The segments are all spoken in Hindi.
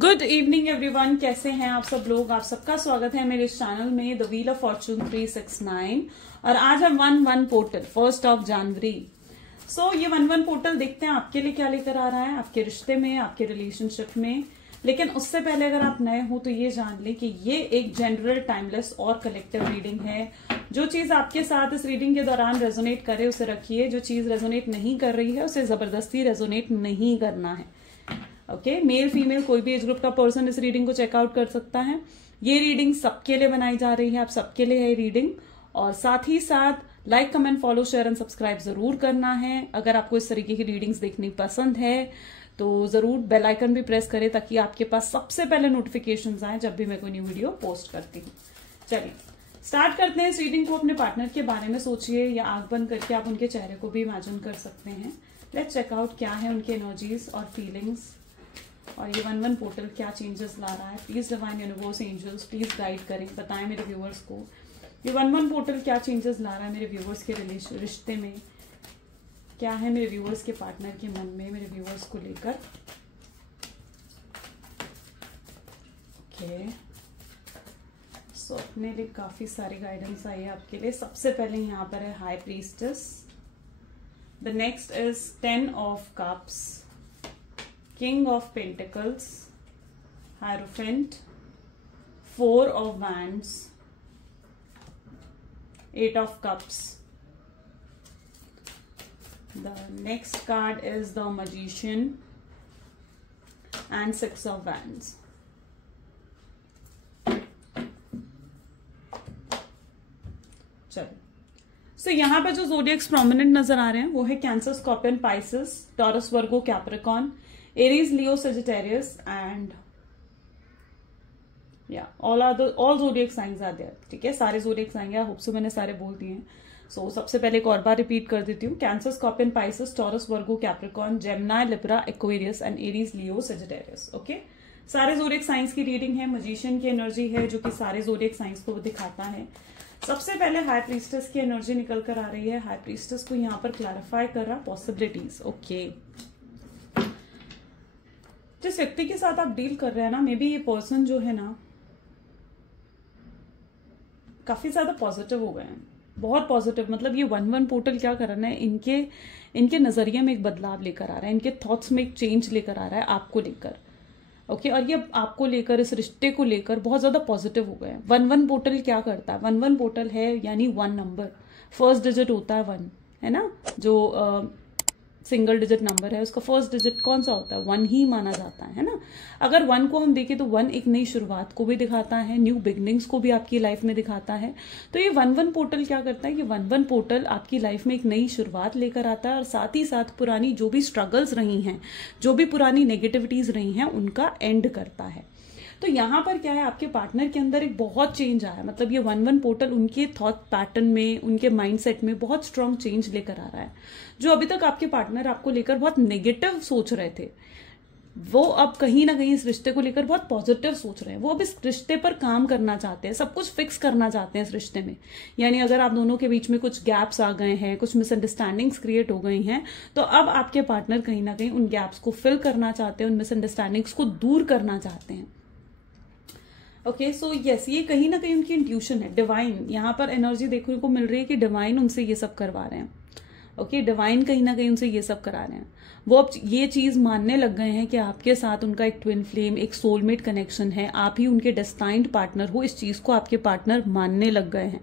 गुड इवनिंग एवरीवन, कैसे हैं आप सब लोग। आप सबका स्वागत है मेरे चैनल में द व्हील ऑफ फॉर्चून 369। और आज है 1/1 पोर्टल 1 जनवरी। सो ये 1/1 पोर्टल देखते हैं आपके लिए क्या लेकर आ रहा है, आपके रिश्ते में, आपके रिलेशनशिप में। लेकिन उससे पहले अगर आप नए हो तो ये जान ले कि ये एक जनरल, टाइमलेस और कलेक्टिव रीडिंग है। जो चीज आपके साथ इस रीडिंग के दौरान रेजोनेट करे उसे रखिए, जो चीज रेजोनेट नहीं कर रही है उसे जबरदस्ती रेजोनेट नहीं करना है। ओके, मेल फीमेल कोई भी एज ग्रुप का पर्सन इस रीडिंग को चेकआउट कर सकता है। ये रीडिंग सबके लिए बनाई जा रही है, आप सबके लिए है रीडिंग। और साथ ही साथ like, comment, follow, share and subscribe जरूर करना है। अगर आपको इस तरीके की रीडिंग्स देखनी पसंद है तो जरूर बेल आइकन भी प्रेस करें ताकि आपके पास सबसे पहले नोटिफिकेशंस आए जब भी मैं कोई न्यू वीडियो पोस्ट करती हूँ। चलिए स्टार्ट करते हैं इस रीडिंग को। अपने पार्टनर के बारे में सोचिए या आंख बंद करके आप उनके चेहरे को भी इमेजिन कर सकते हैं। लेट्स चेक आउट क्या है उनके एनर्जीज और फीलिंग्स, और ये 1/1 पोर्टल क्या चेंजेस ला रहा है। Please divine universe, angels please guide करें, बताएं मेरे व्यूअर्स को ये 1/1 पोर्टल क्या चेंजेस ला रहा है मेरे व्यूअर्स के रिश्ते में। क्या है मेरे व्यूअर्स के पार्टनर के मन में मेरे व्यूअर्स को लेकर। ओके, सो अपने लिए काफी सारी गाइडेंस आई है आपके लिए। सबसे पहले यहाँ पर है high priestess, the next is 10 of cups, King of Pentacles, Hierophant, 4 of Wands, 8 of Cups. The next card is the Magician and 6 of Wands. चलो, so यहाँ पे जो ज़ोडिएक्स प्रोमिनेंट नजर आ रहे हैं वो है Cancer, scorpion, Pisces, Taurus, Virgo, Capricorn, Aries, Leo, Sagittarius and all zodiac signs are there. ठीक है, सारे zodiac signs, I hope so मैंने सारे बोल दिए हैं। सो सबसे पहले एक और बार रिपीट कर देती हूँ। Cancer, scorpion, Pisces, Taurus, Virgo, Capricorn, Gemini, Libra, Aquarius and Aries, Leo, Sagittarius. Okay, सारे ज़ोडिएक साइंस की रीडिंग है। मजिशियन की एनर्जी है जो कि सारे ज़ोडिएक साइंस को दिखाता है। सबसे पहले हाई प्रीस्टेस की एनर्जी निकल कर आ रही है। हाई प्रीस्टेस को यहाँ पर क्लैरिफाई कर रहा पॉसिबिलिटीज। ओके, जिस व्यक्ति के साथ आप डील कर रहे हैं ना, मे बी ये पर्सन जो है ना काफी ज्यादा पॉजिटिव हो गए हैं, बहुत पॉजिटिव। मतलब ये 1/1 पोर्टल क्या कर रहा है, इनके नजरिए में एक बदलाव लेकर आ रहा है, इनके थॉट्स में एक चेंज लेकर आ रहा है आपको लेकर। ओके, और ये आपको लेकर, इस रिश्ते को लेकर बहुत ज्यादा पॉजिटिव हो गए हैं। 1/1 पोर्टल क्या करता है, 1/1 पोर्टल है यानी 1 नंबर, फर्स्ट डिजिट होता है 1, है ना। जो सिंगल डिजिट नंबर है उसका फर्स्ट डिजिट कौन सा होता है, 1 ही माना जाता है ना। अगर 1 को हम देखें तो 1 एक नई शुरुआत को भी दिखाता है, न्यू बिगनिंग्स को भी आपकी लाइफ में दिखाता है। तो ये 1/1 पोर्टल क्या करता है, ये 1/1 पोर्टल आपकी लाइफ में एक नई शुरुआत लेकर आता है और साथ ही साथ पुरानी जो भी स्ट्रगल्स रही हैं, जो भी पुरानी नेगेटिविटीज रही हैं, उनका एंड करता है। तो यहाँ पर क्या है, आपके पार्टनर के अंदर एक बहुत चेंज आया। मतलब ये 1/1 पोर्टल उनके थॉट पैटर्न में, उनके माइंडसेट में बहुत स्ट्रांग चेंज लेकर आ रहा है। जो अभी तक आपके पार्टनर आपको लेकर बहुत नेगेटिव सोच रहे थे, वो अब कहीं ना कहीं इस रिश्ते को लेकर बहुत पॉजिटिव सोच रहे हैं। वो अब इस रिश्ते पर काम करना चाहते हैं, सब कुछ फिक्स करना चाहते हैं इस रिश्ते में। यानी अगर आप दोनों के बीच में कुछ गैप्स आ गए हैं, कुछ मिसअंडरस्टैंडिंग्स क्रिएट हो गई हैं, तो अब आपके पार्टनर कहीं ना कहीं उन गैप्स को फिल करना चाहते हैं, उन मिसअंडरस्टैंडिंग्स को दूर करना चाहते हैं। ओके, सो यस, ये कहीं ना कहीं उनकी इंट्यूशन है। डिवाइन यहाँ पर एनर्जी देखने को मिल रही है कि डिवाइन उनसे ये सब करवा रहे हैं। ओके, डिवाइन कहीं ना कहीं उनसे ये सब करा रहे हैं। वो अब ये चीज मानने लग गए हैं कि आपके साथ उनका एक ट्विन फ्लेम, एक सोलमेट कनेक्शन है, आप ही उनके डेस्टाइन्ड पार्टनर हो। इस चीज को आपके पार्टनर मानने लग गए हैं।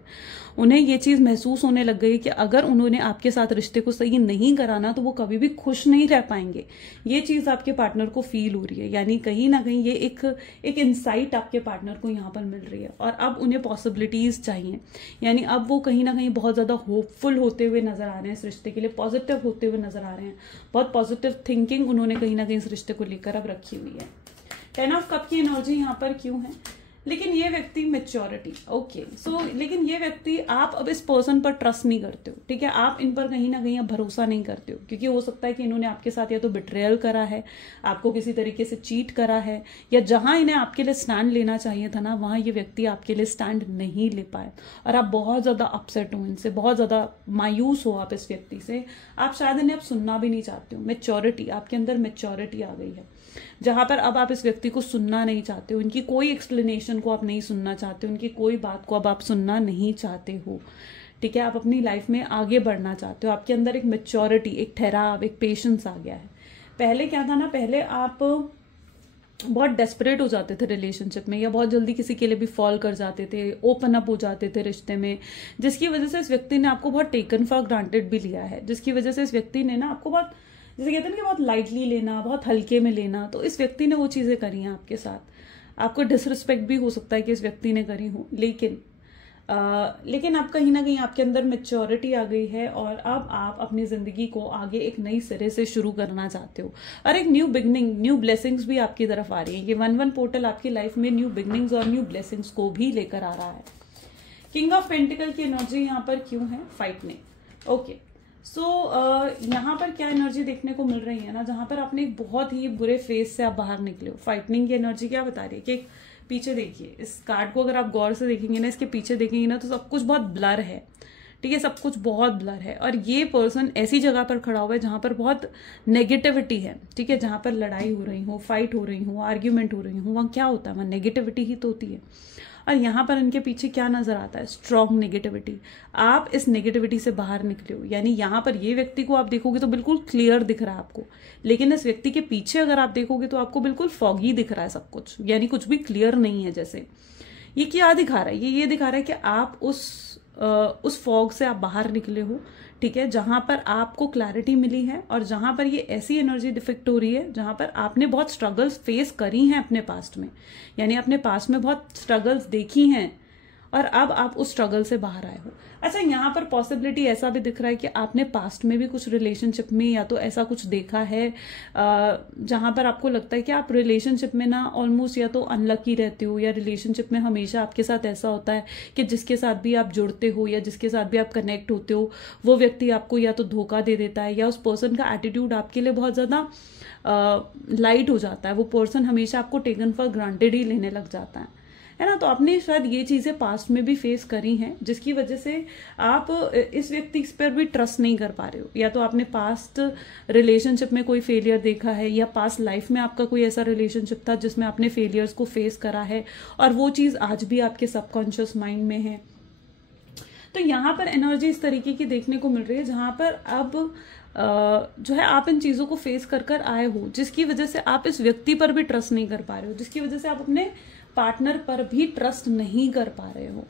उन्हें ये चीज महसूस होने लग गई कि अगर उन्होंने आपके साथ रिश्ते को सही नहीं कराना तो वो कभी भी खुश नहीं रह पाएंगे। ये चीज आपके पार्टनर को फील हो रही है, यानी कहीं ना कहीं ये एक इंसाइट आपके पार्टनर को यहाँ पर मिल रही है। और अब उन्हें पॉसिबिलिटीज चाहिए, यानी अब वो कहीं ना कहीं बहुत ज्यादा होपफुल होते हुए नजर आ रहे हैं इस रिश्ते के लिए, पॉजिटिव होते हुए नजर आ रहे हैं। बहुत पॉजिटिव थिंकिंग उन्होंने कहीं ना कहीं इस रिश्ते को लेकर अब रखी हुई है। 10 ऑफ कप की एनर्जी यहाँ पर क्यों है, लेकिन ये व्यक्ति मेच्योरिटी, ओके सो लेकिन ये व्यक्ति, आप अब इस पर्सन पर ट्रस्ट नहीं करते हो, ठीक है, आप इन पर कहीं ना कहीं अब भरोसा नहीं करते हो, क्योंकि हो सकता है कि इन्होंने आपके साथ या तो बिट्रेयल करा है, आपको किसी तरीके से चीट करा है, या जहां इन्हें आपके लिए स्टैंड लेना चाहिए था ना, वहां ये व्यक्ति आपके लिए स्टैंड नहीं ले पाए, और आप बहुत ज्यादा अपसेट हो इनसे, बहुत ज्यादा मायूस हो आप इस व्यक्ति से, आप शायद इन्हें अब सुनना भी नहीं चाहते हो। मेच्योरिटी, आपके अंदर मेच्योरिटी आ गई है, जहां पर अब आप इस व्यक्ति को सुनना नहीं चाहते हो, इनकी कोई एक्सप्लेनेशन को आप नहीं सुनना चाहते हो, उनकी कोई बात को अब आप सुनना नहीं चाहते हो, ठीक है, आप अपनी लाइफ में आगे बढ़ना चाहते हो, आपके अंदर एक मेच्योरिटी, एक ठहराव, एक पेशेंस आ गया है। पहले क्या था ना, पहले आप बहुत डेस्परेट हो जाते थे रिलेशनशिप में, या बहुत जल्दी किसी के लिए भी फॉल कर जाते थे, ओपन अप हो जाते थे रिश्ते में, जिसकी वजह से इस व्यक्ति ने आपको बहुत टेकन फॉर ग्रांटेड भी लिया है, जिसकी वजह से इस व्यक्ति ने ना आपको बहुत, जैसे कहते हैं कि बहुत लाइटली लेना, बहुत हल्के में लेना, तो इस व्यक्ति ने वो चीजें करी हैं आपके साथ। आपको डिसरिस्पेक्ट भी हो सकता है कि इस व्यक्ति ने करी हो, लेकिन आप कहीं ना कहीं आपके अंदर मेच्योरिटी आ गई है, और अब आप अपनी जिंदगी को आगे एक नई सिरे से शुरू करना चाहते हो, और एक न्यू बिगनिंग, न्यू ब्लेसिंग्स भी आपकी तरफ आ रही है। ये 1-1 पोर्टल आपकी लाइफ में न्यू बिगनिंग्स और न्यू ब्लेसिंग्स को भी लेकर आ रहा है। किंग ऑफ पेंटिकल की एनर्जी यहाँ पर क्यों है? फाइटनिंग, ओके सो यहाँ पर क्या एनर्जी देखने को मिल रही है ना, जहां पर आपने एक बहुत ही बुरे फेज से आप बाहर निकले हो। फाइटनिंग की एनर्जी क्या बता रही है कि पीछे देखिए, इस कार्ड को अगर आप गौर से देखेंगे ना, इसके पीछे देखेंगे ना, तो सब कुछ बहुत ब्लर है, ठीक है, सब कुछ बहुत ब्लर है, और ये पर्सन ऐसी जगह पर खड़ा हुआ है जहां पर बहुत नेगेटिविटी है, ठीक है, जहां पर लड़ाई हो रही हो, फाइट हो रही हो, आर्ग्यूमेंट हो रही हो, वहां क्या होता है, वहां नेगेटिविटी ही तो होती है। और यहाँ पर इनके पीछे क्या नजर आता है? Strong negativity. आप इस नेगेटिविटी से बाहर निकले हो, यानी यहाँ पर ये व्यक्ति को आप देखोगे तो बिल्कुल क्लियर दिख रहा है आपको, लेकिन इस व्यक्ति के पीछे अगर आप देखोगे तो आपको बिल्कुल फॉगी दिख रहा है सब कुछ, यानी कुछ भी क्लियर नहीं है। जैसे ये क्या दिखा रहा है? ये दिखा रहा है कि आप उस फॉग से आप बाहर निकले हो, ठीक है, जहां पर आपको क्लैरिटी मिली है, और जहां पर ये ऐसी एनर्जी डिफेक्ट हो रही है जहां पर आपने बहुत स्ट्रगल्स फेस करी हैं अपने पास्ट में, यानी अपने पास्ट में बहुत स्ट्रगल्स देखी हैं, और अब आप उस स्ट्रगल से बाहर आए हो। अच्छा, यहाँ पर पॉसिबिलिटी ऐसा भी दिख रहा है कि आपने पास्ट में भी कुछ रिलेशनशिप में या तो ऐसा कुछ देखा है जहां पर आपको लगता है कि आप रिलेशनशिप में ना ऑलमोस्ट या तो अनलकी रहते हो, या रिलेशनशिप में हमेशा आपके साथ ऐसा होता है कि जिसके साथ भी आप जुड़ते हो या जिसके साथ भी आप कनेक्ट होते हो, वो व्यक्ति आपको या तो धोखा दे देता है, या उस पर्सन का एटीट्यूड आपके लिए बहुत ज्यादा लाइट हो जाता है, वो पर्सन हमेशा आपको टेकन फॉर ग्रांटेड ही लेने लग जाता है ना। तो आपने शायद ये चीजें पास्ट में भी फेस करी हैं, जिसकी वजह से आप इस व्यक्ति पर भी ट्रस्ट नहीं कर पा रहे हो, या तो आपने पास्ट रिलेशनशिप में कोई फेलियर देखा है, या पास्ट लाइफ में आपका कोई ऐसा रिलेशनशिप था जिसमें आपने फेलियर्स को फेस करा है, और वो चीज आज भी आपके सबकॉन्शियस माइंड में है। तो यहाँ पर एनर्जी इस तरीके की देखने को मिल रही है, जहां पर अब जो है आप इन चीजों को फेस कर आए हो, जिसकी वजह से आप इस व्यक्ति पर भी ट्रस्ट नहीं कर पा रहे हो, जिसकी वजह से आप अपने पार्टनर पर भी ट्रस्ट नहीं कर पा रहे हो।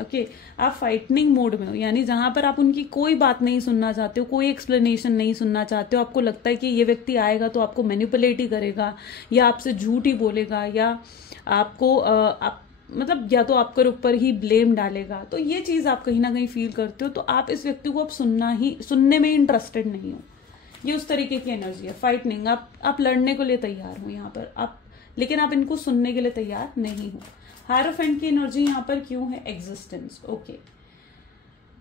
ओके, आप फाइटनिंग मोड में हो, यानी जहां पर आप उनकी कोई बात नहीं सुनना चाहते हो, कोई एक्सप्लेनेशन नहीं सुनना चाहते हो। आपको लगता है कि ये व्यक्ति आएगा तो आपको मैनिपुलेट ही करेगा, या आपसे झूठ ही बोलेगा, या आपको मतलब या तो आपके ऊपर ही ब्लेम डालेगा। तो ये चीज आप कहीं ना कहीं फील करते हो, तो आप इस व्यक्ति को अब सुनने में इंटरेस्टेड नहीं हो। ये उस तरीके की एनर्जी है फाइटनिंग। आप लड़ने के लिए तैयार हो यहाँ पर, लेकिन आप इनको सुनने के लिए तैयार नहीं हो। हायरोफेंट की एनर्जी यहाँ पर क्यों है? एग्जिस्टेंस। ओके,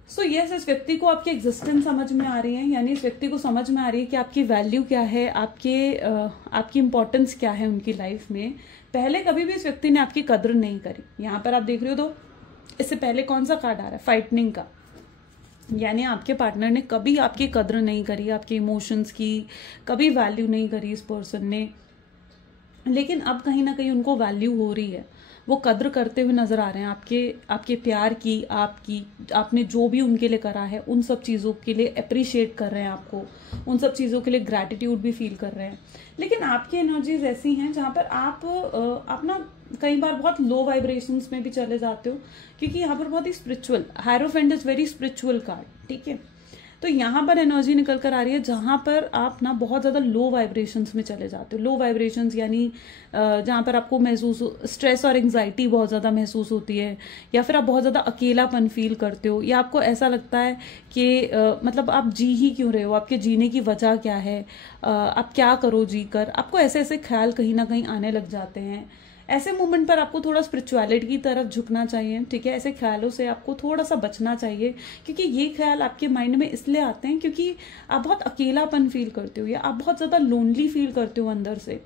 सो यस, इस व्यक्ति को आपकी एग्जिस्टेंस समझ में आ रही है, यानी इस व्यक्ति को समझ में आ रही है कि आपकी वैल्यू क्या है, आपकी इंपॉर्टेंस क्या है उनकी लाइफ में। पहले कभी भी इस व्यक्ति ने आपकी कद्र नहीं करी। यहाँ पर आप देख रहे हो तो इससे पहले कौन सा कार्ड आ रहा है? फाइटनिंग का, यानी आपके पार्टनर ने कभी आपकी कद्र नहीं करी, आपके इमोशंस की कभी वैल्यू नहीं करी इस पर्सन ने, लेकिन अब कहीं ना कहीं उनको वैल्यू हो रही है, वो कद्र करते हुए नजर आ रहे हैं आपके प्यार की, आपने जो भी उनके लिए करा है उन सब चीजों के लिए अप्रिशिएट कर रहे हैं आपको, उन सब चीजों के लिए ग्रैटिट्यूड भी फील कर रहे हैं। लेकिन आपकी एनर्जीज ऐसी हैं जहां पर आप ना कई बार बहुत लो वाइब्रेशंस में भी चले जाते हो, क्योंकि यहाँ पर बहुत ही spiritual, hierophant is very spiritual card, ठीक है। तो यहाँ पर एनर्जी निकल कर आ रही है जहां पर आप ना बहुत ज्यादा लो वाइब्रेशंस में चले जाते हो। लो वाइब्रेशंस यानी जहां पर आपको स्ट्रेस और एंजाइटी बहुत ज्यादा महसूस होती है, या फिर आप बहुत ज्यादा अकेलापन फील करते हो, या आपको ऐसा लगता है कि मतलब आप जी ही क्यों रहे हो, आपके जीने की वजह क्या है, आप क्या करो जी कर, आपको ऐसे ऐसे ख्याल कहीं ना कहीं आने लग जाते हैं। ऐसे मोमेंट पर आपको थोड़ा स्पिरिचुअलिटी की तरफ झुकना चाहिए, ठीक है। ऐसे ख्यालों से आपको थोड़ा सा बचना चाहिए, क्योंकि ये ख्याल आपके माइंड में इसलिए आते हैं क्योंकि आप बहुत अकेलापन फील करते हो या आप बहुत ज्यादा लोनली फील करते हो अंदर से,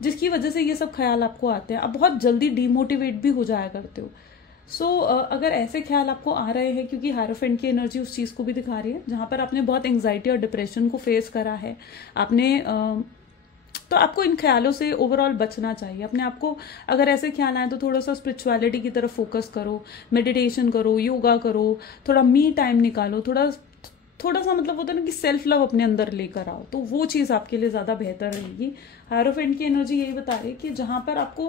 जिसकी वजह से ये सब ख्याल आपको आते हैं। आप बहुत जल्दी डिमोटिवेट भी हो जाया करते हो। अगर ऐसे ख्याल आपको आ रहे हैं, क्योंकि हायरोफेंट की एनर्जी उस चीज को भी दिखा रही है जहां पर आपने बहुत एंग्जाइटी और डिप्रेशन को फेस करा है आपने, तो आपको इन ख्यालों से ओवरऑल बचना चाहिए। अपने आप को अगर ऐसे ख्याल आए तो थोड़ा सा स्पिरिचुअलिटी की तरफ फोकस करो, मेडिटेशन करो, योगा करो, थोड़ा मी टाइम निकालो, थोड़ा सा मतलब होता है ना कि सेल्फ लव अपने अंदर लेकर आओ, तो वो चीज आपके लिए ज्यादा बेहतर रहेगी। हायरोफेंट की एनर्जी यही बता रही है कि जहां पर आपको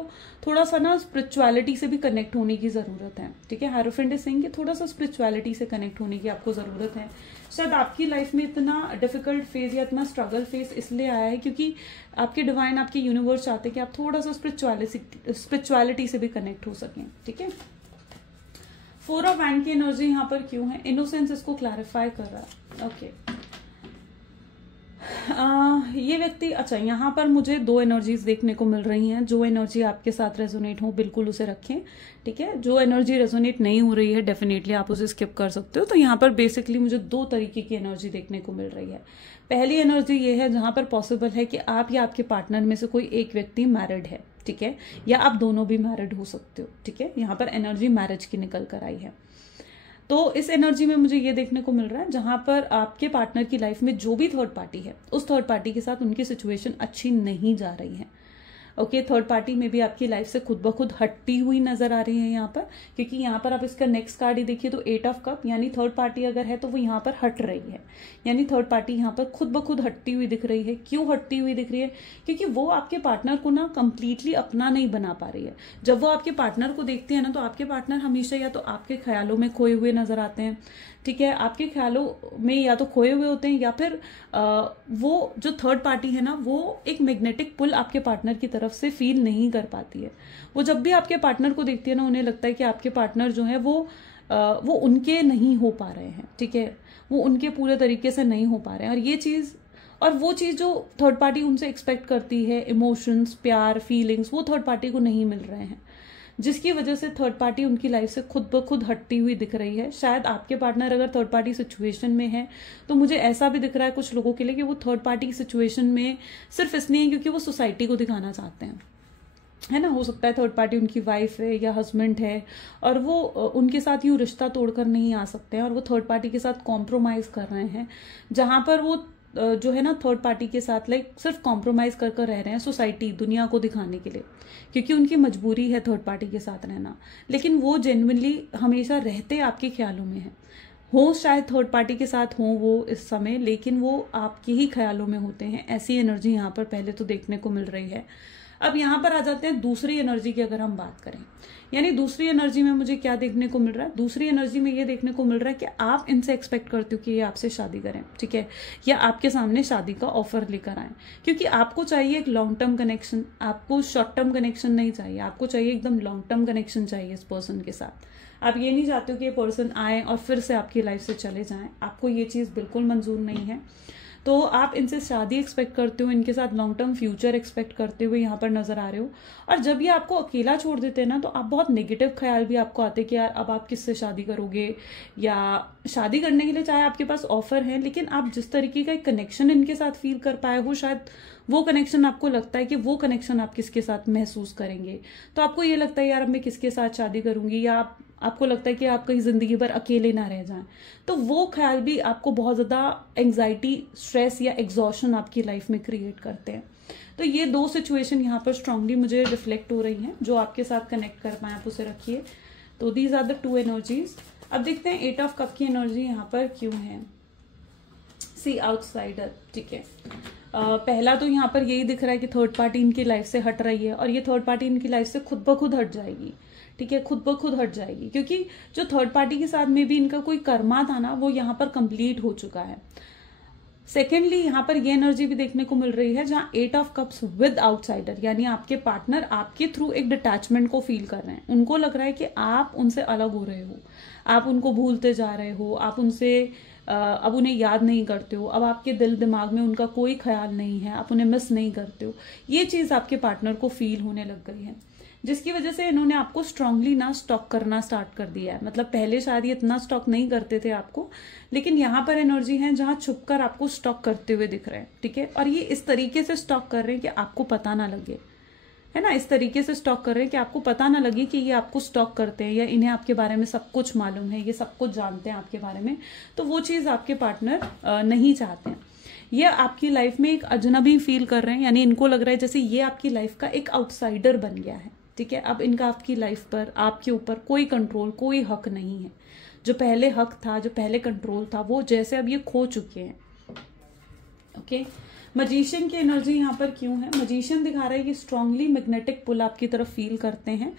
थोड़ा सा ना स्पिरिचुअलिटी से भी कनेक्ट होने की जरूरत है, ठीक है। हायरोफेंट इज सेइंग कि थोड़ा सा स्पिरिचुअलिटी से कनेक्ट होने की आपको जरूरत है। शायद आपकी लाइफ में इतना डिफिकल्ट फेज या इतना स्ट्रगल फेज इसलिए आया है क्योंकि आपके डिवाइन, आपके यूनिवर्स चाहते हैं कि आप थोड़ा सा स्पिरिचुअलिटी से भी कनेक्ट हो सकें, ठीक है। 4 ऑफ वैंड की एनर्जी यहाँ पर क्यों है? इनोसेंस इसको क्लैरिफाई कर रहा है, ओके। ये व्यक्ति, अच्छा यहाँ पर मुझे 2 एनर्जीज देखने को मिल रही हैं। जो एनर्जी आपके साथ रेजोनेट हो बिल्कुल उसे रखें, ठीक है। जो एनर्जी रेजोनेट नहीं हो रही है डेफिनेटली आप उसे स्किप कर सकते हो। तो यहाँ पर बेसिकली मुझे 2 तरीके की एनर्जी देखने को मिल रही है। पहली एनर्जी ये है जहां पर पॉसिबल है कि आप या आपके पार्टनर में से कोई एक व्यक्ति मैरिड है, ठीक है, या आप दोनों भी मैरिड हो सकते हो, ठीक है। यहाँ पर एनर्जी मैरिज की निकल कर आई है। तो इस एनर्जी में मुझे ये देखने को मिल रहा है जहां पर आपके पार्टनर की लाइफ में जो भी थर्ड पार्टी है, उस थर्ड पार्टी के साथ उनकी सिचुएशन अच्छी नहीं जा रही है, ओके। थर्ड पार्टी में भी आपकी लाइफ से खुद ब खुद हटती हुई नजर आ रही है यहाँ पर, क्योंकि यहाँ पर आप इसका नेक्स्ट कार्ड ही देखिए तो 8 ऑफ कप, यानी थर्ड पार्टी अगर है तो वो यहाँ पर हट रही है, यानी थर्ड पार्टी यहाँ पर खुद ब खुद हटती हुई दिख रही है। क्यों हटती हुई दिख रही है? क्योंकि वो आपके पार्टनर को ना कंप्लीटली अपना नहीं बना पा रही है। जब वो आपके पार्टनर को देखती है ना, तो आपके पार्टनर हमेशा या तो आपके ख्यालों में खोए हुए नजर आते हैं, ठीक है। आपके ख्यालों में या तो खोए हुए होते हैं या फिर वो जो थर्ड पार्टी है ना, वो एक मैग्नेटिक पुल आपके पार्टनर की तरफ से फील नहीं कर पाती है। वो जब भी आपके पार्टनर को देखती है ना, उन्हें लगता है कि आपके पार्टनर जो है वो उनके नहीं हो पा रहे हैं, ठीक है। वो उनके पूरे तरीके से नहीं हो पा रहे हैं, और वो चीज जो थर्ड पार्टी उनसे एक्सपेक्ट करती है, इमोशंस, प्यार, फीलिंग्स, वो थर्ड पार्टी को नहीं मिल रहे हैं, जिसकी वजह से थर्ड पार्टी उनकी लाइफ से खुद ब खुद हटती हुई दिख रही है। शायद आपके पार्टनर अगर थर्ड पार्टी सिचुएशन में है तो मुझे ऐसा भी दिख रहा है कुछ लोगों के लिए कि वो थर्ड पार्टी की सिचुएशन में सिर्फ इसलिए क्योंकि वो सोसाइटी को दिखाना चाहते हैं, है ना। हो सकता है थर्ड पार्टी उनकी वाइफ है या हस्बैंड है और वो उनके साथ यूं रिश्ता तोड़कर नहीं आ सकते हैं और वो थर्ड पार्टी के साथ कॉम्प्रोमाइज कर रहे हैं, जहां पर वो जो है ना थर्ड पार्टी के साथ सिर्फ कॉम्प्रोमाइज कर रह रहे हैं सोसाइटी, दुनिया को दिखाने के लिए, क्योंकि उनकी मजबूरी है थर्ड पार्टी के साथ रहना। लेकिन वो जेन्युइनली हमेशा रहते आपके ख्यालों में है। हो शायद थर्ड पार्टी के साथ हो वो इस समय, लेकिन वो आपके ही ख्यालों में होते हैं। ऐसी एनर्जी यहाँ पर पहले तो देखने को मिल रही है। अब यहाँ पर आ जाते हैं दूसरी एनर्जी की अगर हम बात करें, यानी दूसरी एनर्जी में मुझे क्या देखने को मिल रहा है? दूसरी एनर्जी में ये देखने को मिल रहा है कि आप इनसे एक्सपेक्ट करते हो कि ये आपसे शादी करें, ठीक है, या आपके सामने शादी का ऑफर लेकर आए, क्योंकि आपको चाहिए एक लॉन्ग टर्म कनेक्शन। आपको शॉर्ट टर्म कनेक्शन नहीं चाहिए, आपको चाहिए एकदम लॉन्ग टर्म कनेक्शन चाहिए इस पर्सन के साथ। आप ये नहीं चाहते हो कि ये पर्सन आए और फिर से आपकी लाइफ से चले जाएं, आपको ये चीज बिल्कुल मंजूर नहीं है। तो आप इनसे शादी एक्सपेक्ट करते हो, इनके साथ लॉन्ग टर्म फ्यूचर एक्सपेक्ट करते हुए यहाँ पर नजर आ रहे हो। और जब ये आपको अकेला छोड़ देते हैं ना, तो आप बहुत नेगेटिव ख्याल भी आपको आते हैं कि यार अब आप किससे शादी करोगे, या शादी करने के लिए चाहे आपके पास ऑफर है, लेकिन आप जिस तरीके का एक कनेक्शन इनके साथ फील कर पाए हो, शायद वो कनेक्शन आपको लगता है कि वो कनेक्शन आप किसके साथ महसूस करेंगे। तो आपको ये लगता है यार अब मैं किसके साथ शादी करूंगी, या आपको लगता है कि आप कहीं जिंदगी भर अकेले ना रह जाएं। तो वो ख्याल भी आपको बहुत ज्यादा एंग्जाइटी, स्ट्रेस या एग्जॉशन आपकी लाइफ में क्रिएट करते हैं। तो ये 2 सिचुएशन यहाँ पर स्ट्रांगली मुझे रिफ्लेक्ट हो रही हैं, जो आपके साथ कनेक्ट कर पाए आप उसे रखिए। तो दीज आर द 2 एनर्जीज। अब देखते हैं 8 ऑफ कप की एनर्जी यहाँ पर क्यों है। सी आउटसाइडर, ठीक है। पहला तो यहाँ पर यही दिख रहा है कि थर्ड पार्टी इनकी लाइफ से हट रही है और ये थर्ड पार्टी इनकी लाइफ से खुद ब खुद हट जाएगी, ठीक है, खुद ब खुद हट जाएगी, क्योंकि जो थर्ड पार्टी के साथ में भी इनका कोई कर्मा था ना, वो यहाँ पर कंप्लीट हो चुका है। सेकेंडली यहाँ पर ये एनर्जी भी देखने को मिल रही है जहां 8 ऑफ कप्स विद आउटसाइडर, यानी आपके पार्टनर आपके थ्रू एक डिटैचमेंट को फील कर रहे हैं। उनको लग रहा है कि आप उनसे अलग हो रहे हो, आप उनको भूलते जा रहे हो, आप उनसे अब उन्हें याद नहीं करते हो, अब आपके दिल दिमाग में उनका कोई ख्याल नहीं है, आप उन्हें मिस नहीं करते हो। ये चीज आपके पार्टनर को फील होने लग गई है, जिसकी वजह से इन्होंने आपको स्ट्रांगली ना स्टॉक करना स्टार्ट कर दिया है। मतलब पहले शायद ये इतना स्टॉक नहीं करते थे आपको, लेकिन यहाँ पर एनर्जी है जहां छुपकर आपको स्टॉक करते हुए दिख रहे हैं, ठीक है। और ये इस तरीके से स्टॉक कर रहे हैं कि आपको पता ना लगे, है ना, इस तरीके से स्टॉक कर रहे हैं कि आपको पता ना लगे कि ये आपको स्टॉक करते हैं या इन्हें आपके बारे में सब कुछ मालूम है, ये सब कुछ जानते हैं आपके बारे में। तो वो चीज़ आपके पार्टनर नहीं चाहते हैं। ये आपकी लाइफ में एक अजनबी फील कर रहे हैं, यानी इनको लग रहा है जैसे ये आपकी लाइफ का एक आउटसाइडर बन गया है, ठीक है। अब इनका आपकी लाइफ पर, आपके ऊपर कोई कंट्रोल, कोई हक नहीं है। जो पहले हक था, जो पहले कंट्रोल था, वो जैसे अब ये खो चुके हैं, ओके। मजीशियन की एनर्जी यहाँ पर क्यों है? मजीशियन दिखा रहा है कि स्ट्रांगली मैग्नेटिक पुल आपकी तरफ फील करते हैं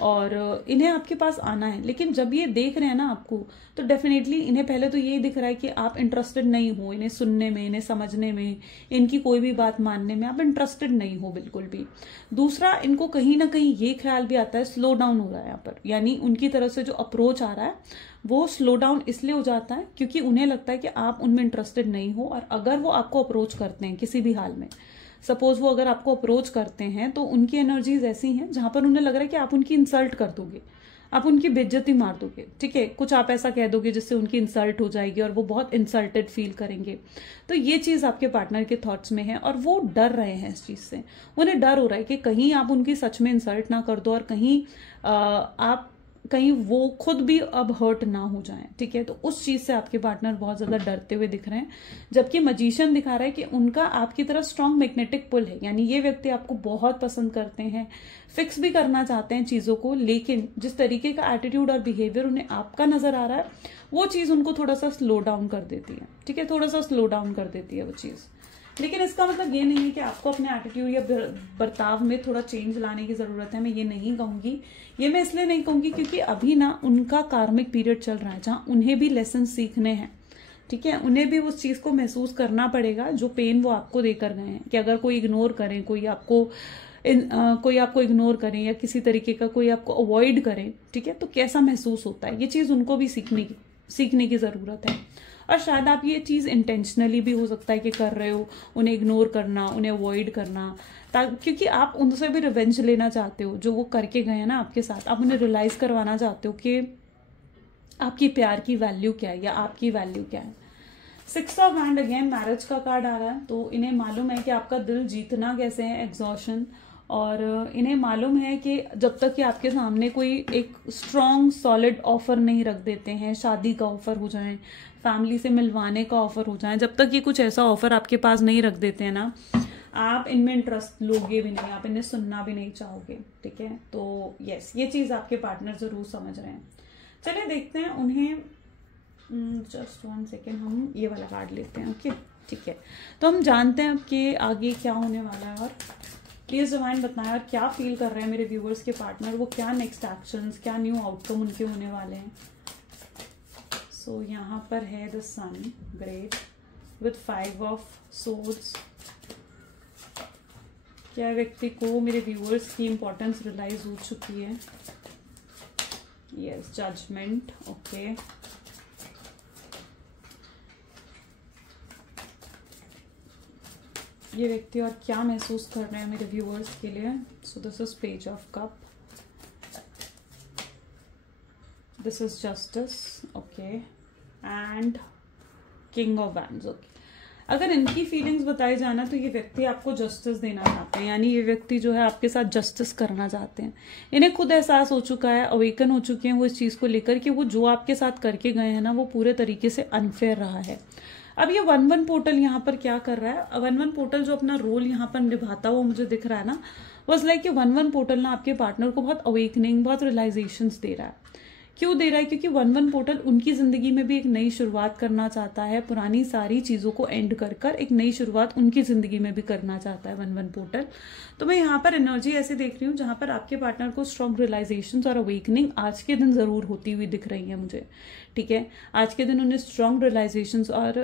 और इन्हें आपके पास आना है। लेकिन जब ये देख रहे हैं ना आपको, तो डेफिनेटली इन्हें पहले तो यही दिख रहा है कि आप इंटरेस्टेड नहीं हो इन्हें सुनने में, इन्हें समझने में, इनकी कोई भी बात मानने में आप इंटरेस्टेड नहीं हो बिल्कुल भी। दूसरा, इनको कहीं ना कहीं ये ख्याल भी आता है स्लो डाउन हो रहा है यहाँ पर, यानी उनकी तरफ से जो अप्रोच आ रहा है वो स्लो डाउन इसलिए हो जाता है क्योंकि उन्हें लगता है कि आप उनमें इंटरेस्टेड नहीं हो। और अगर वो आपको अप्रोच करते हैं किसी भी हाल में, सपोज वो अगर आपको अप्रोच करते हैं, तो उनकी एनर्जीज ऐसी हैं जहां पर उन्हें लग रहा है कि आप उनकी इंसल्ट कर दोगे, आप उनकी बेइज्जती मार दोगे, ठीक है, कुछ आप ऐसा कह दोगे जिससे उनकी इंसल्ट हो जाएगी और वो बहुत इंसल्टेड फील करेंगे। तो ये चीज आपके पार्टनर के थॉट्स में है और वो डर रहे हैं इस चीज से। उन्हें डर हो रहा है कि कहीं आप उनकी सच में इंसल्ट ना कर दो और कहीं वो खुद भी अब हर्ट ना हो जाएं, ठीक है। तो उस चीज से आपके पार्टनर बहुत ज्यादा डरते हुए दिख रहे हैं। जबकि मजीशियन दिखा रहा है कि उनका आपकी तरफ स्ट्रांग मैग्नेटिक पुल है, यानी ये व्यक्ति आपको बहुत पसंद करते हैं, फिक्स भी करना चाहते हैं चीजों को, लेकिन जिस तरीके का एटीट्यूड और बिहेवियर उन्हें आपका नजर आ रहा है, वो चीज उनको थोड़ा सा स्लो डाउन कर देती है, ठीक है, थोड़ा सा स्लो डाउन कर देती है वो चीज। लेकिन इसका मतलब ये नहीं है कि आपको अपने एटीट्यूड या बर्ताव में थोड़ा चेंज लाने की जरूरत है, मैं ये नहीं कहूंगी। ये मैं इसलिए नहीं कहूंगी क्योंकि अभी ना उनका कार्मिक पीरियड चल रहा है जहां उन्हें भी लेसन सीखने हैं, ठीक है। उन्हें भी उस चीज को महसूस करना पड़ेगा जो पेन वो आपको देकर गए हैं। कि अगर कोई इग्नोर करें, कोई आपको इग्नोर करें या किसी तरीके का कोई आपको अवॉइड करे, ठीक है, तो कैसा महसूस होता है, ये चीज उनको भी सीखने की जरूरत है। और शायद आप ये चीज इंटेंशनली भी हो सकता है कि कर रहे हो, उन्हें इग्नोर करना, उन्हें अवॉइड करना, क्योंकि आप उनसे भी रिवेंज लेना चाहते हो जो वो करके गए हैं ना आपके साथ। आप उन्हें रियलाइज करवाना चाहते हो कि आपकी प्यार की वैल्यू क्या है या आपकी वैल्यू क्या है। 6 ऑफ हैंड, अगेन मैरिज का कार्ड आ रहा है। तो इन्हें मालूम है कि आपका दिल जीतना कैसे है, एग्जॉशन। और इन्हें मालूम है कि जब तक कि आपके सामने कोई एक स्ट्रॉन्ग सॉलिड ऑफर नहीं रख देते हैं, शादी का ऑफर हो जाए, फैमिली से मिलवाने का ऑफर हो जाए, जब तक ये कुछ ऐसा ऑफर आपके पास नहीं रख देते हैं ना, आप इनमें इंटरेस्ट लोगे भी नहीं, आप इन्हें सुनना भी नहीं चाहोगे, ठीक है। तो यस, ये चीज आपके पार्टनर जरूर समझ रहे हैं। चलिए देखते हैं उन्हें, जस्ट 1 सेकेंड, हम ये वाला कार्ड लेते हैं, ओके, ठीक है। तो हम जानते हैं कि आगे क्या होने वाला है। और प्लीज डिवाइन बताएं और क्या फील कर रहे हैं मेरे व्यूअर्स के पार्टनर, वो क्या नेक्स्ट एक्शंस, क्या न्यू आउटकम उनके होने वाले हैं। सो यहाँ पर है the sun, great, with 5 of swords. क्या व्यक्ति को मेरे व्यूअर्स की इंपॉर्टेंस रियलाइज हो चुकी है? Yes, judgement, okay. ये व्यक्ति और क्या महसूस कर रहे हैं मेरे व्यूअर्स के लिए। So this is page of cup, this is justice, okay, and king of wands, okay. अगर इनकी फीलिंग्स बताई जाना तो ये व्यक्ति आपको जस्टिस देना चाहते हैं, यानी ये व्यक्ति जो है आपके साथ जस्टिस करना चाहते हैं। इन्हें खुद एहसास हो चुका है, अवेकन हो चुके हैं वो इस चीज को लेकर कि वो जो आपके साथ करके गए हैं ना, वो पूरे तरीके से अनफेयर रहा है। अब ये 1-1 पोर्टल यहाँ पर क्या कर रहा है? 1-1 पोर्टल जो अपना रोल यहाँ पर निभाता हुआ मुझे दिख रहा है ना, वाज लाइक कि 1-1 पोर्टल ना आपके पार्टनर को बहुत अवेकनिंग, बहुत रियलाइजेशंस दे रहा है। क्यों दे रहा है? क्योंकि 1-1 पोर्टल उनकी जिंदगी में भी एक नई शुरुआत करना चाहता है, पुरानी सारी चीजों को एंड कर एक नई शुरुआत उनकी जिंदगी में भी करना चाहता है 1-1 पोर्टल। तो मैं यहाँ पर एनर्जी ऐसी देख रही हूँ जहां पर आपके पार्टनर को स्ट्रॉन्ग रियलाइजेशंस और अवेकनिंग आज के दिन जरूर होती हुई दिख रही है मुझे, ठीक है। आज के दिन उन्हें स्ट्रॉन्ग रियलाइजेशंस और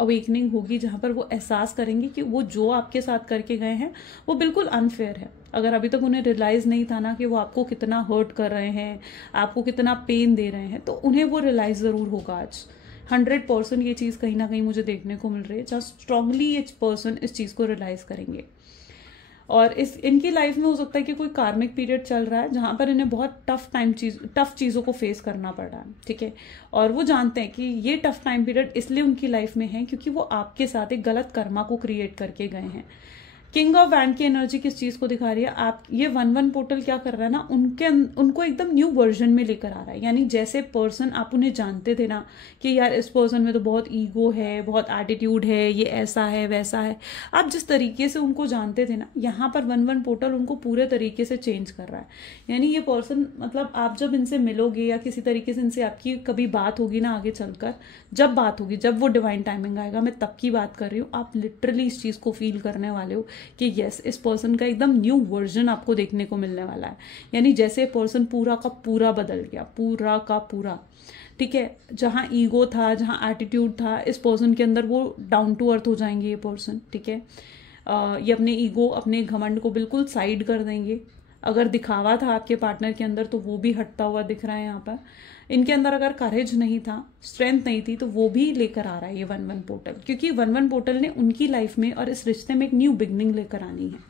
अवेकनिंग होगी जहां पर वो एहसास करेंगे कि वो जो आपके साथ करके गए हैं वो बिल्कुल अनफेयर है। अगर अभी तक उन्हें रियलाइज नहीं था ना कि वो आपको कितना हर्ट कर रहे हैं, आपको कितना पेन दे रहे हैं, तो उन्हें वो रियलाइज जरूर होगा आज। 100% ये चीज कहीं ना कहीं मुझे देखने को मिल रही है, जहाँ स्ट्रांगली ये पर्सन इस चीज को रियलाइज करेंगे। और इनकी लाइफ में हो सकता है कि कोई कार्मिक पीरियड चल रहा है जहां पर इन्हें बहुत टफ चीजों को फेस करना पड़ रहा है, ठीक है। और वो जानते हैं कि ये टफ टाइम पीरियड इसलिए उनकी लाइफ में है क्योंकि वो आपके साथ एक गलत कर्मा को क्रिएट करके गए हैं। किंग ऑफ वैंड की एनर्जी किस चीज को दिखा रही है? आप ये 1-1 पोर्टल क्या कर रहा है ना, उनको एकदम न्यू वर्जन में लेकर आ रहा है। यानी जैसे पर्सन आप उन्हें जानते थे ना कि यार इस पर्सन में तो बहुत ईगो है, बहुत एटीट्यूड है, ये ऐसा है वैसा है, आप जिस तरीके से उनको जानते थे ना, यहाँ पर 1-1 पोर्टल उनको पूरे तरीके से चेंज कर रहा है। यानी ये पर्सन मतलब आप जब इनसे मिलोगे या किसी तरीके से इनसे आपकी कभी बात होगी ना आगे चलकर, जब बात होगी, जब वो डिवाइन टाइमिंग आएगा, मैं तब की बात कर रही हूँ, आप लिटरली इस चीज को फील करने वाले हो कि यस, इस पर्सन का एकदम न्यू वर्जन आपको देखने को मिलने वाला है। यानी जैसे पर्सन पूरा का पूरा बदल गया, पूरा का पूरा, ठीक है। जहां ईगो था, जहां एटीट्यूड था, इस पर्सन के अंदर वो डाउन टू अर्थ हो जाएंगे ये पर्सन, ठीक है। ये अपने ईगो, अपने घमंड को बिल्कुल साइड कर देंगे। अगर दिखावा था आपके पार्टनर के अंदर तो वो भी हटता हुआ दिख रहा है यहाँ पर। इनके अंदर अगर करेज नहीं था, स्ट्रेंथ नहीं थी, तो वो भी लेकर आ रहा है ये 1-1 पोर्टल, क्योंकि 1-1 पोर्टल ने उनकी लाइफ में और इस रिश्ते में एक न्यू बिगनिंग लेकर आनी है।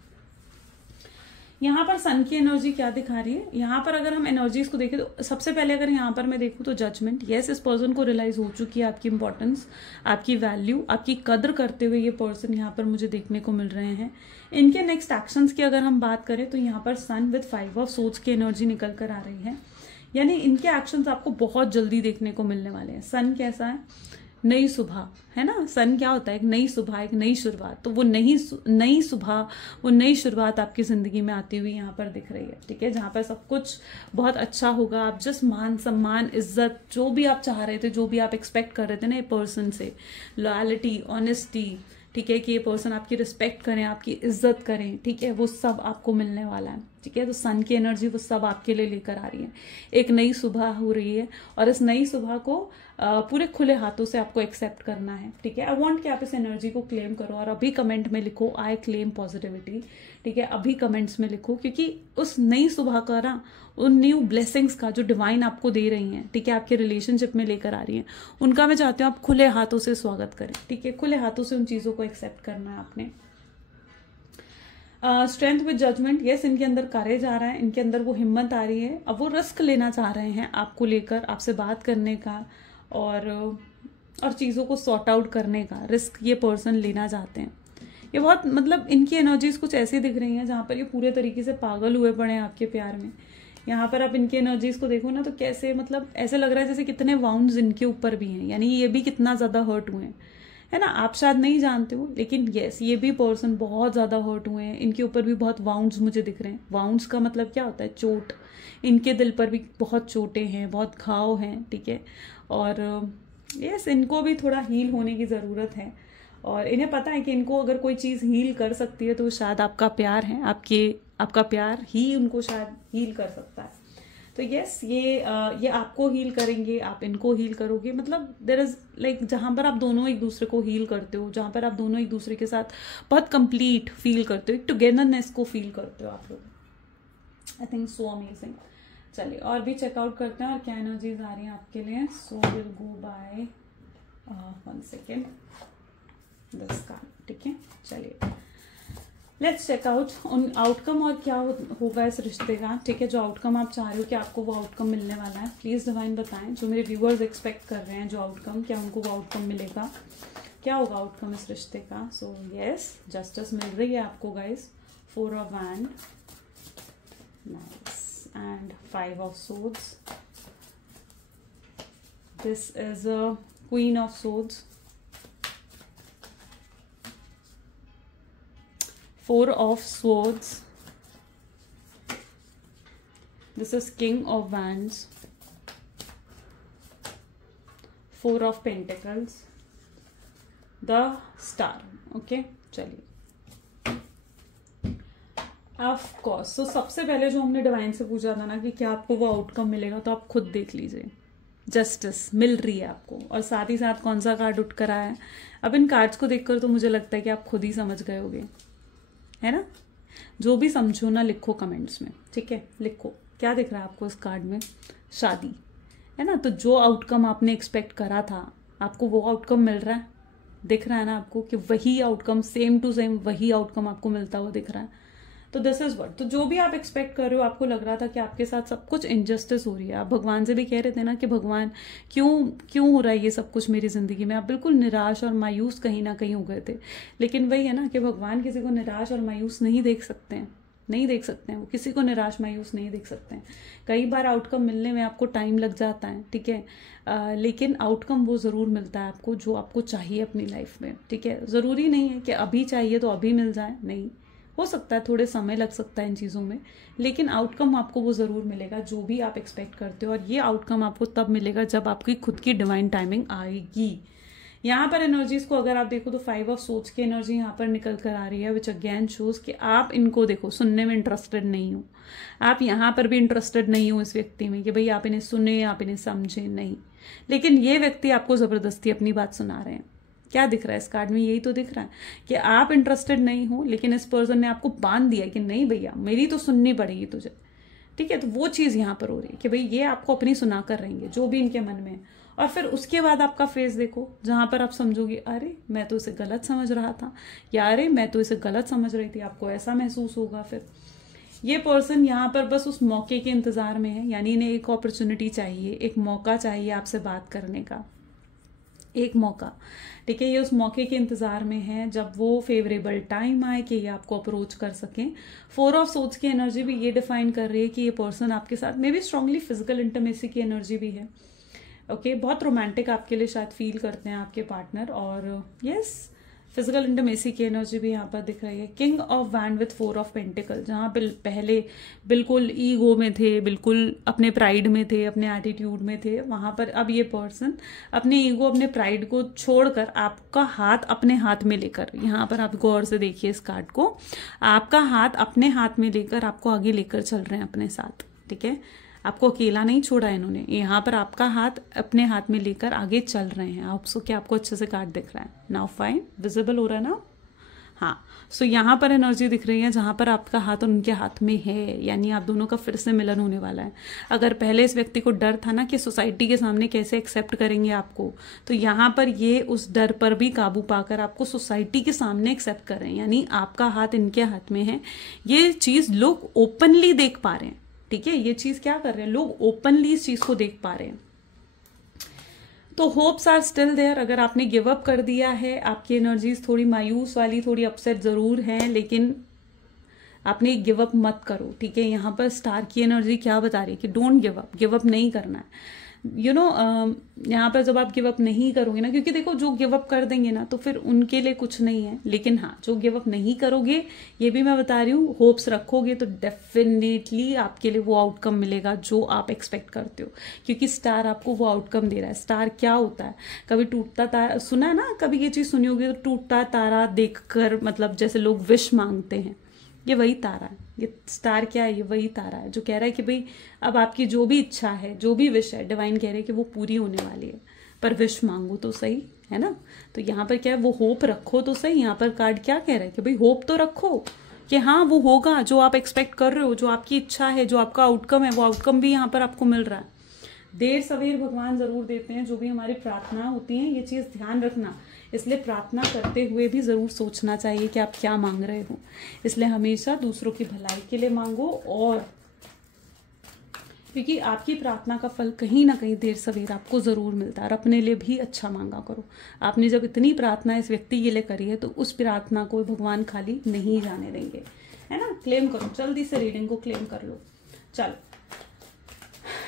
यहाँ पर सन की एनर्जी क्या दिखा रही है? यहाँ पर अगर हम एनर्जीज को देखें तो सबसे पहले अगर यहाँ पर मैं देखूँ तो जजमेंट। यस, इस पर्सन को रियलाइज हो चुकी है आपकी इंपॉर्टेंस, आपकी वैल्यू, आपकी कद्र करते हुए ये पर्सन यहाँ पर मुझे देखने को मिल रहे हैं। इनके नेक्स्ट एक्शंस की अगर हम बात करें तो यहाँ पर सन विद 5 ऑफ सोर्ड्स की एनर्जी निकल कर आ रही है। यानी इनके एक्शंस आपको बहुत जल्दी देखने को मिलने वाले हैं। सन कैसा है? नई सुबह, है ना। सन क्या होता है? एक नई सुबह, एक नई शुरुआत। तो वो नई सुबह, वो नई शुरुआत आपकी जिंदगी में आती हुई यहाँ पर दिख रही है, ठीक है। जहां पर सब कुछ बहुत अच्छा होगा। आप जिस मान सम्मान, इज्जत, जो भी आप चाह रहे थे, जो भी आप एक्सपेक्ट कर रहे थे ना ये पर्सन से, लॉयल्टी, ऑनेस्टी, ठीक है, कि ये पर्सन आपकी रिस्पेक्ट करें, आपकी इज्जत करें, ठीक है, वो सब आपको मिलने वाला है, ठीक है। तो सन की एनर्जी वो सब आपके लिए लेकर आ रही है। एक नई सुबह हो रही है और इस नई सुबह को पूरे खुले हाथों से आपको एक्सेप्ट करना है, ठीक है। आई वांट कि आप इस एनर्जी को क्लेम करो और अभी कमेंट में लिखो आई क्लेम पॉजिटिविटी, ठीक है। अभी कमेंट्स में लिखो, क्योंकि उस नई सुबह का ना, उन न्यू ब्लेसिंग्स का जो डिवाइन आपको दे रही हैं, ठीक है, आपके रिलेशनशिप में लेकर आ रही हैं, उनका मैं चाहती हूँ आप खुले हाथों से स्वागत करें, ठीक है। खुले हाथों से उन चीजों को एक्सेप्ट करना है आपने। Strength with judgement. यस, इनके अंदर करेज आ रहा है, इनके अंदर वो हिम्मत आ रही है। अब वो रिस्क लेना चाह रहे हैं आपको लेकर, आपसे बात करने का और चीज़ों को सॉर्ट आउट करने का रिस्क ये पर्सन लेना चाहते हैं। ये बहुत मतलब इनकी एनर्जीज कुछ ऐसी दिख रही हैं जहाँ पर ये पूरे तरीके से पागल हुए पड़े हैं आपके प्यार में। यहाँ पर आप इनकी एनर्जीज को देखो ना तो कैसे मतलब ऐसे लग रहा है जैसे कितने वाउंड्स इनके ऊपर भी हैं, यानी ये भी कितना ज़्यादा हर्ट हुए हैं, है ना। आप शायद नहीं जानते हो, लेकिन यस, ये भी पर्सन बहुत ज़्यादा हर्ट हुए हैं। इनके ऊपर भी बहुत वाउंड्स मुझे दिख रहे हैं। वाउंड्स का मतलब क्या होता है? चोट। इनके दिल पर भी बहुत चोटें हैं, बहुत घाव हैं, ठीक है। और यस, इनको भी थोड़ा हील होने की ज़रूरत है और इन्हें पता है कि इनको अगर कोई चीज़ हील कर सकती है तो शायद आपका प्यार है, आपका प्यार ही उनको शायद हील कर सकता है। तो यस, ये आपको हील करेंगे, आप इनको हील करोगे। मतलब देयर इज लाइक जहां पर आप दोनों एक दूसरे को हील करते हो, जहां पर आप दोनों एक दूसरे के साथ बहुत कंप्लीट फील करते हो, एक टुगेदरनेस को फील करते हो आप लोग। I think so amazing. चलिए और भी चेकआउट करते हैं और क्या एनर्जीज आ रही हैं आपके लिए। So will go by 1 second this card, ठीक है। चलिए लेट्स चेक आउट उन आउटकम और क्या होगा इस रिश्ते का, ठीक है। जो आउटकम आप चाह रहे हो कि आपको वो आउटकम मिलने वाला है, प्लीज डिवाइन बताएं। जो मेरे व्यूअर्स एक्सपेक्ट कर रहे हैं जो आउटकम, क्या उनको वो आउटकम मिलेगा? क्या होगा आउटकम इस रिश्ते का? सो यस, जस्टिस मिल रही है आपको guys. 4 of wand, nice, and 5 of swords. This is a queen of swords, 4 of swords. This is king of wands, 4 of pentacles, the star. Okay, चलिए ऑफ कोर्स। तो सबसे पहले जो हमने डिवाइन से पूछा था ना कि क्या आपको वो आउटकम मिलेगा, तो आप खुद देख लीजिए, जस्टिस मिल रही है आपको। और साथ ही साथ कौन सा कार्ड उठ कर आया है, अब इन कार्ड्स को देखकर तो मुझे लगता है कि आप खुद ही समझ गए होगे, है ना। जो भी समझो ना लिखो कमेंट्स में, ठीक है। लिखो क्या दिख रहा है आपको इस कार्ड में? शादी, है ना। तो जो आउटकम आपने एक्सपेक्ट करा था आपको वो आउटकम मिल रहा है, दिख रहा है ना आपको कि वही आउटकम, सेम टू सेम वही आउटकम आपको मिलता हुआ दिख रहा है। तो दिस इज व्हाट, तो जो भी आप एक्सपेक्ट कर रहे हो, आपको लग रहा था कि आपके साथ सब कुछ इनजस्टिस हो रही है, आप भगवान से भी कह रहे थे ना कि भगवान क्यों हो रहा है ये सब कुछ मेरी जिंदगी में, आप बिल्कुल निराश और मायूस कहीं ना कहीं हो गए थे। लेकिन वही है ना कि भगवान किसी को निराश और मायूस नहीं देख सकते हैं, नहीं देख सकते हैं, वो किसी को निराश मायूस नहीं देख सकते हैं। कई बार आउटकम मिलने में आपको टाइम लग जाता है, ठीक है, लेकिन आउटकम वो ज़रूर मिलता है आपको जो आपको चाहिए अपनी लाइफ में, ठीक है। ज़रूरी नहीं है कि अभी चाहिए तो अभी मिल जाए, नहीं, हो सकता है थोड़े समय लग सकता है इन चीज़ों में, लेकिन आउटकम आपको वो ज़रूर मिलेगा जो भी आप एक्सपेक्ट करते हो। और ये आउटकम आपको तब मिलेगा जब आपकी खुद की डिवाइन टाइमिंग आएगी। यहाँ पर एनर्जीज को अगर आप देखो तो 5 ऑफ सोच की एनर्जी यहाँ पर निकल कर आ रही है, विच अगेन शोज कि आप इनको देखो, सुनने में इंटरेस्टेड नहीं हो, आप यहाँ पर भी इंटरेस्टेड नहीं हो इस व्यक्ति में कि भाई आप इन्हें सुने, आप इन्हें समझे, नहीं। लेकिन ये व्यक्ति आपको जबरदस्ती अपनी बात सुना रहे हैं। क्या दिख रहा है इस कार्ड में? यही तो दिख रहा है कि आप इंटरेस्टेड नहीं हो, लेकिन इस पर्सन ने आपको बांध दिया कि नहीं भैया मेरी तो सुननी पड़ेगी तुझे, ठीक है। तो वो चीज यहाँ पर हो रही है कि भाई ये आपको अपनी सुना कर रहेंगे जो भी इनके मन में है। और फिर उसके बाद आपका फेस देखो जहां पर आप समझोगे अरे मैं तो इसे गलत समझ रहा था, या अरे मैं तो इसे गलत समझ रही थी, आपको ऐसा महसूस होगा। फिर ये पर्सन यहाँ पर बस उस मौके के इंतजार में है, यानी इन्हें एक अपॉर्चुनिटी चाहिए, एक मौका चाहिए आपसे बात करने का, एक मौका, ठीक है। ये उस मौके के इंतजार में है जब वो फेवरेबल टाइम आए कि ये आपको अप्रोच कर सकें। 4 ऑफ सोच की एनर्जी भी ये डिफाइन कर रही है कि ये पर्सन आपके साथ may be strongly physical intimacy की एनर्जी भी है, ओके। बहुत रोमांटिक आपके लिए शायद फील करते हैं आपके पार्टनर, और यस फिजिकल इंटीमेसी की एनर्जी भी यहाँ पर दिख रही है। King of wand with 4 of pentacle, जहाँ पहले बिल्कुल ईगो में थे, बिल्कुल अपने प्राइड में थे, अपने एटीट्यूड में थे, वहां पर अब ये पर्सन अपने ईगो, अपने प्राइड को छोड़कर आपका हाथ अपने हाथ में लेकर, यहाँ पर आप गौर से देखिए इस कार्ड को, आपका हाथ अपने हाथ में लेकर आपको आगे लेकर चल रहे हैं अपने साथ, ठीक है। आपको अकेला नहीं छोड़ा इन्होंने, यहाँ पर आपका हाथ अपने हाथ में लेकर आगे चल रहे हैं। आप सो क्या आपको अच्छे से कार्ड दिख रहा है? नाउ फाइन, विजिबल हो रहा है ना? हाँ। सो यहाँ पर एनर्जी दिख रही है जहां पर आपका हाथ उनके हाथ में है, यानी आप दोनों का फिर से मिलन होने वाला है। अगर पहले इस व्यक्ति को डर था ना कि सोसाइटी के सामने कैसे एक्सेप्ट करेंगे आपको, तो यहाँ पर ये उस डर पर भी काबू पाकर आपको सोसाइटी के सामने एक्सेप्ट कर रहे हैं, यानी आपका हाथ इनके हाथ में है। ये चीज लोग ओपनली देख पा रहे हैं, ठीक है। ये चीज क्या कर रहे हैं, लोग ओपनली इस चीज को देख पा रहे हैं। तो होप्स आर स्टिल देयर। अगर आपने गिव अप कर दिया है, आपकी एनर्जीज थोड़ी मायूस वाली, थोड़ी अपसेट जरूर हैं, लेकिन आपने गिव अप मत करो, ठीक है। यहाँ पर स्टार की एनर्जी क्या बता रही है कि डोंट गिव अप नहीं करना है। यहाँ पर जब आप गिव अप नहीं करोगे ना, क्योंकि देखो जो गिव अप कर देंगे ना तो फिर उनके लिए कुछ नहीं है, लेकिन हाँ जो गिव अप नहीं करोगे, ये भी मैं बता रही हूँ, होप्स रखोगे तो डेफिनेटली आपके लिए वो आउटकम मिलेगा जो आप एक्सपेक्ट करते हो, क्योंकि स्टार आपको वो आउटकम दे रहा है। स्टार क्या होता है? कभी टूटता तारा सुना है ना, कभी ये चीज सुनी होगी, तो टूटता तारा देखकर, मतलब जैसे लोग विश मांगते हैं, ये वही तारा है। ये स्टार क्या है? ये वही तारा है जो कह रहा है कि भाई अब आपकी जो भी इच्छा है, जो भी विश है, डिवाइन कह रहे हैं कि वो पूरी होने वाली है, पर विश मांगो तो सही, है ना। तो यहाँ पर क्या है, वो होप रखो तो सही। यहाँ पर कार्ड क्या कह रहा है कि भाई होप तो रखो कि हाँ वो होगा जो आप एक्सपेक्ट कर रहे हो, जो आपकी इच्छा है, जो आपका आउटकम है, वो आउटकम भी यहाँ पर आपको मिल रहा है। देर सवेर भगवान जरूर देते हैं, जो भी हमारी प्रार्थना होती है, ये चीज ध्यान रखना। इसलिए प्रार्थना करते हुए भी जरूर सोचना चाहिए कि आप क्या मांग रहे हो। इसलिए हमेशा दूसरों की भलाई के लिए मांगो, और क्योंकि आपकी प्रार्थना का फल कहीं ना कहीं देर सवेर आपको जरूर मिलता है। और अपने लिए भी अच्छा मांगा करो। आपने जब इतनी प्रार्थना इस व्यक्ति के लिए करी है, तो उस प्रार्थना को भगवान खाली नहीं जाने देंगे, है ना। क्लेम करो, जल्दी से रीडिंग को क्लेम कर लो। चलो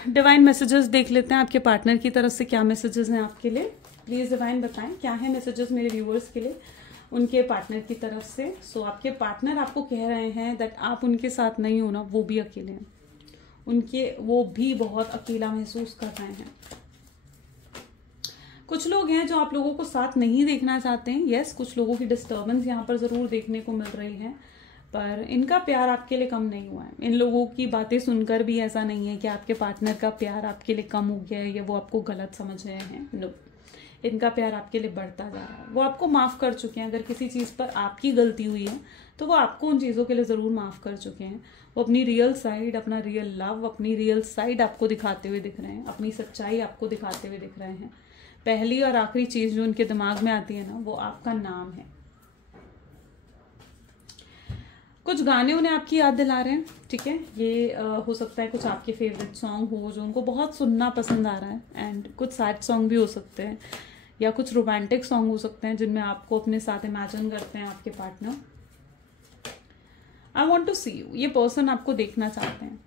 डिवाइन मैसेजेस देख लेते हैं, आपके पार्टनर की तरफ से क्या मैसेजेस हैं आपके लिए। प्लीज डिवाइन बताएं क्या है मैसेजेस मेरे व्यूअर्स के लिए उनके पार्टनर की तरफ से। सो आपके पार्टनर आपको कह रहे हैं दैट आप उनके साथ नहीं हो ना, वो भी अकेले हैं, वो भी बहुत अकेला महसूस कर रहे हैं। कुछ लोग हैं जो आप लोगों को साथ नहीं देखना चाहते हैं। यस, कुछ लोगों की डिस्टर्बेंस यहाँ पर जरूर देखने को मिल रही है, पर इनका प्यार आपके लिए कम नहीं हुआ है। इन लोगों की बातें सुनकर भी ऐसा नहीं है कि आपके पार्टनर का प्यार आपके लिए कम हो गया है या वो आपको गलत समझ रहे हैं। नो, इनका प्यार आपके लिए बढ़ता जा रहा है। वो आपको माफ कर चुके हैं। अगर किसी चीज पर आपकी गलती हुई है तो वो आपको उन चीजों के लिए जरूर माफ कर चुके हैं। वो अपनी रियल साइड, अपना रियल लव, अपनी रियल साइड आपको दिखाते हुए दिख रहे हैं, अपनी सच्चाई आपको दिखाते हुए दिख रहे हैं। पहली और आखिरी चीज जो उनके दिमाग में आती है ना, वो आपका नाम है। कुछ गाने उन्हें आपकी याद दिला रहे हैं, ठीक है। ये हो सकता है कुछ आपके फेवरेट सॉन्ग हो जो उनको बहुत सुनना पसंद आ रहा है, एंड कुछ सैड सॉन्ग भी हो सकते हैं, या कुछ रोमांटिक सॉन्ग हो सकते हैं जिनमें आपको अपने साथ इमेजिन करते हैं आपके partner. I want to see you, ये पर्सन आपको देखना चाहते हैं।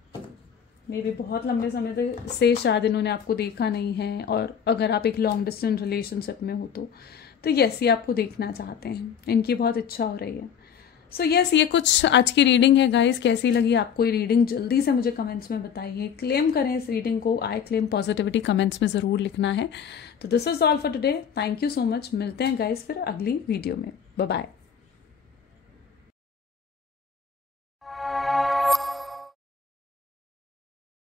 मे बी बहुत लंबे समय से शायद इन्होंने आपको देखा नहीं है, और अगर आप एक लॉन्ग डिस्टेंस रिलेशनशिप में हो तो यस, ये आपको देखना चाहते हैं, इनकी बहुत इच्छा हो रही है। सो यस, ये कुछ आज की रीडिंग है गाइस। कैसी लगी आपको ये रीडिंग, जल्दी से मुझे कमेंट्स में बताइए। क्लेम करें इस रीडिंग को, आई क्लेम पॉजिटिविटी, कमेंट्स में ज़रूर लिखना है। तो this is all for today, thank you so much. मिलते हैं गाइस फिर अगली वीडियो में, बाय बाय।